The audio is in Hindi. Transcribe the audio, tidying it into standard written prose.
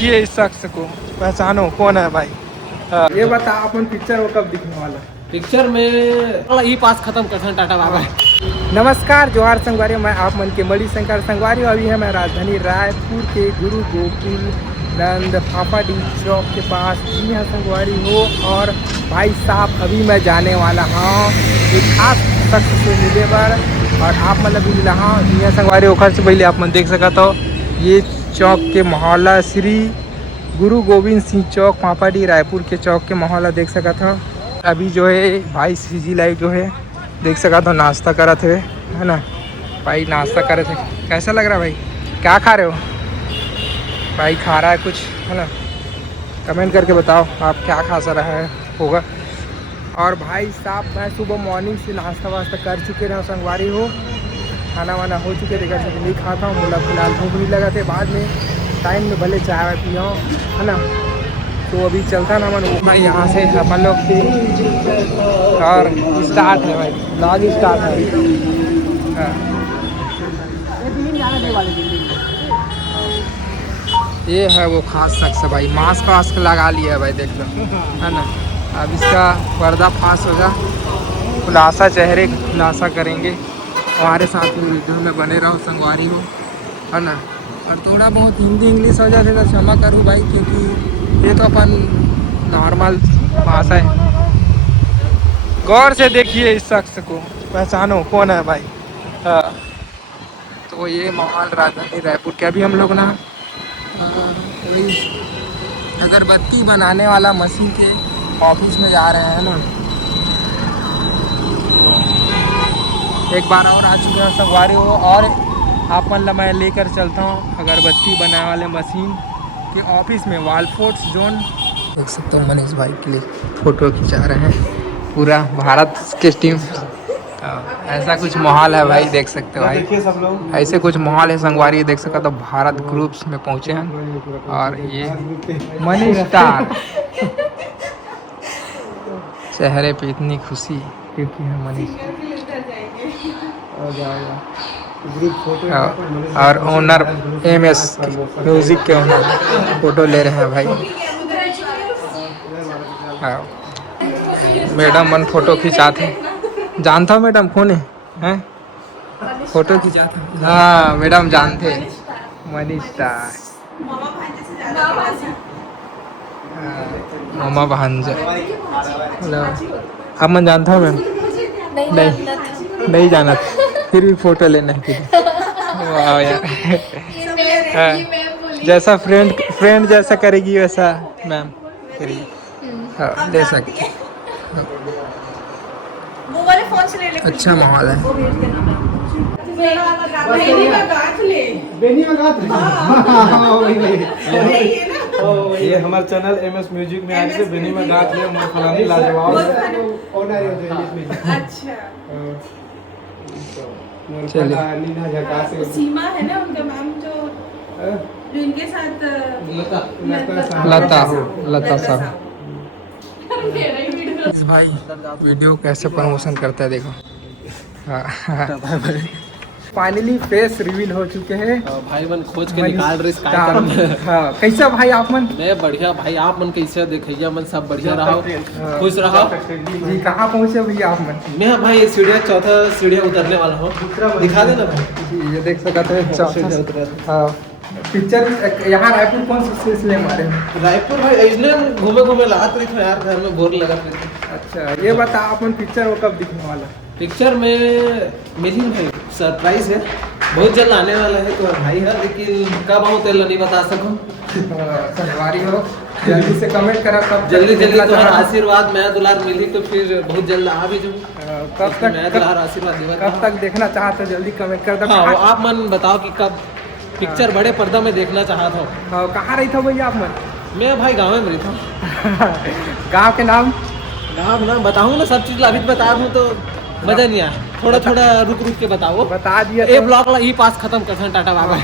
देखिए इस शख्स को, पहचानो कौन है भाई। ये बता अपन पिक्चर वो कब दिखने वाला? पिक्चर में ई पास खत्म कर टाटा बाबा। नमस्कार जोहार संगवारी, मैं आप मन के मणिशंकर संगवारी। अभी है मैं राजधानी रायपुर के गुरु गोकुल नंद फाफाडी चौक के पास जी हाँ संगवारी हो। और भाई साहब अभी मैं जाने वाला हूँ एक खास शख्स से मिले पर, और आप मतलब भी मिला हाँ जी हाँ संगवारी। ओखर से पहले आप मन देख सका तो ये चौक के मोहल्ला श्री गुरु गोविंद सिंह चौक फाफाडी रायपुर के चौक के मोहल्ला देख सका था। अभी जो है भाई सीजी लाइव जो है देख सका तो नाश्ता करा थे, है ना भाई, नाश्ता करे थे। कैसा लग रहा है भाई? क्या खा रहे हो भाई? खा रहा है कुछ, है ना? कमेंट करके बताओ आप क्या खा सा रहा है होगा। और भाई साहब मैं सुबह मॉर्निंग से नाश्ता वास्ता कर चुके रहे संगवारी हो, खाना वाना हो चुके थे, घर से नहीं खाता हूँ। बोला फिलहाल भूख नहीं लगा थे, बाद में टाइम में भले चाय पिया है ना। तो अभी चलता ना मन भाई यहाँ से अपन लोग की, और स्टार्ट है भाई, ब्लॉग स्टार्ट है। हाँ। ये है वो खास शख्स भाई, मास्क वास्क लगा लिया है भाई, देख लो, है ना। अब इसका पर्दा फाश होगा, खुलासा चेहरे खुलासा करेंगे। हमारे साथ वीडियो में बने रहो संगवारी हो, है ना। और थोड़ा बहुत हिंदी इंग्लिश हो जाते तो क्षमा करूँ भाई, क्योंकि ये तो अपन नॉर्मल भाषा है। गौर से देखिए इस शख्स को, पहचानो कौन है भाई। हाँ। तो ये माहौल राजधानी रायपुर के, अभी हम लोग ना कोई अगरबत्ती बनाने वाला मशीन के ऑफिस में जा रहे हैं ना। एक बार और आ चुके हैं संगवारी हो, और आप मतलब मैं लेकर चलता हूँ अगरबत्ती बनाने वाले मशीन के ऑफिस में, वालफोर्ट्स जोन। देख सकते हो मनीष भाई के लिए फ़ोटो खिंचा रहे हैं पूरा भारत के टीम। ऐसा कुछ माहौल है भाई, देख सकते हो भाई, देखिए सब लोग ऐसे कुछ माहौल है संगवारी। देख सकते तो भारत ग्रुप्स में पहुँचे हैं, और ये मनी स्टार चेहरे पे इतनी खुशी क्योंकि है मनी, और ओनर MS म्यूजिक के ओनर फोटो ले रहे हैं भाई। हाँ मैडम मन फोटो खिंचाते, जानता हूँ मैडम कौन है फोटो खिंचाते? हाँ मैडम जानते मनीष स्टार, मामा भांजा। अब मैं जानता हूँ मैम? नहीं जाना, फिर भी फोटो लेना है फिर। वाह यार, जैसा फ्रेंड जैसा करेगी वैसा मैम करेगी। हाँ ले सकते, वो वाले फोन से ले ले। अच्छा माहौल है। ये हमारे चैनल MS म्यूजिक में आज से बेनी में गात लिया मैं फलानी लाजवाब। अच्छा चलिए सीमा है ना उनका मैम, जो इनके साथ लता साहब। इस भाई वीडियो कैसे प्रमोशन करता है देखो। हाँ फाइनली फेस रिवील हो चुके हैं भाई मन खोज के निकाल रहे। हाँ कैसा भाई आप मन? मैं बढ़िया भाई, आप मन कैसे देखिए मन सब बढ़िया रहो, खुश रहो जी। कहाँ पहुँचे भैया आप मन? मैं भाई सीढ़िया चौथा सीढ़िया उतरने वाला हूँ, दिखा देना भाई। ये देख सकते हैं हाँ पिक्चर। यहाँ रायपुर कौन से सिलसिले मारे हैं? रायपुर भाई ऐसे घूमे घूमे लागत रही था यार, घर में बोर लगा था। अच्छा ये बता अपन पिक्चर वो कब दिखने वाला? पिक्चर में मिली भाई सरप्राइज है, बहुत जल्द आने वाला है तो भाई है, लेकिन कब आऊँ तेल नहीं बता सकूँ। संगवारी हो जल्दी से कमेंट करा, कब जल्दी तुम्हारा आशीर्वाद मैं दुलार मिली तो फिर बहुत जल्द आ भी जाऊँ। कब तक मैं दुलार आशीर्वाद कब तक देखना चाहते जल्दी कमेंट कर दो। हाँ आप मन बताओ कि कब पिक्चर बड़े पर्दा में देखना चाहता हूँ। कहाँ रही था भैया आप मन? मैं भाई गाँव में रहता हूँ। गाँव के नाम? गाँव ना बताऊँ ना, सब चीज़ अभी बता दूँ तो मजा नहीं आया, थोड़ा रुक के बताओ। बता दिया ये ब्लॉग ई पास खत्म कर टाटा बाबा।